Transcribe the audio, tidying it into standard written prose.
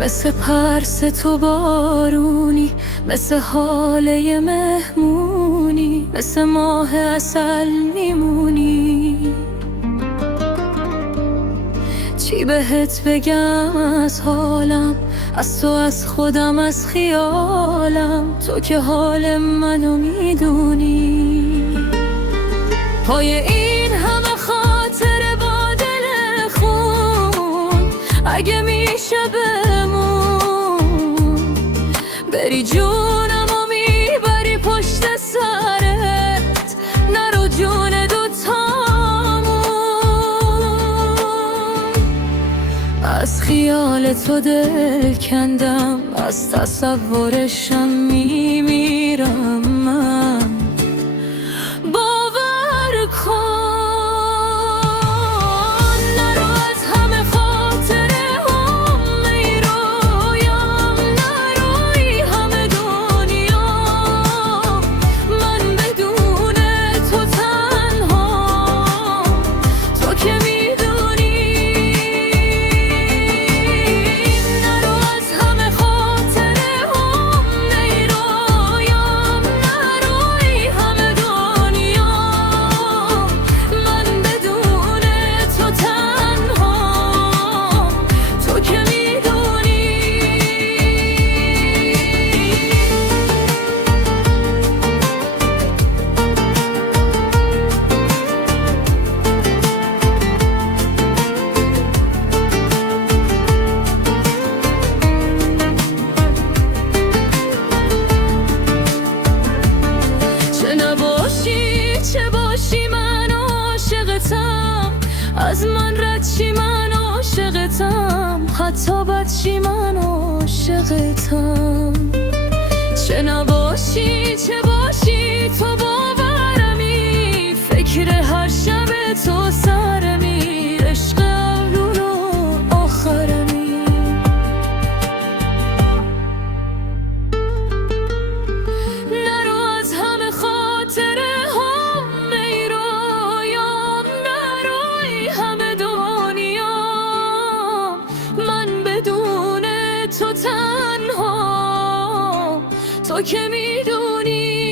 مثل پرس تو بارونی، مثل حاله مهمونی، مثل ماه عسل میمونی. چی بهت بگم از حالم، از تو، از خودم، از خیالم، تو که حال منو میدونی. پای این همه خاطر با دل خون، اگه میشه بمون، بری جونم و میبری پشت سرت، نرو جون دوتامون. از خیال تو دل کندم، از تصورشم میمیرم من. باور کن نرو از همه خاطره هم میرویم، نروی همه دنیا، من بدون تو تنها، تو که میدونی. نرو از همه خاطره هم میرویم، نروی همه دنیا، من بدون تو تنها، تو که میدونی. چه نباشی چه باشی من عاشقتم، از من رد شی من عاشقتم، حتی بد شی من عاشقتم. چه نباشی چه باشی تو باورمی، فکر هر شب تو سرمی، عشق اولون و آخرمی. نرو از همه خاطره هم میرویم، نروی همه دنیا، من بدون تو تنها، تو که میدونی.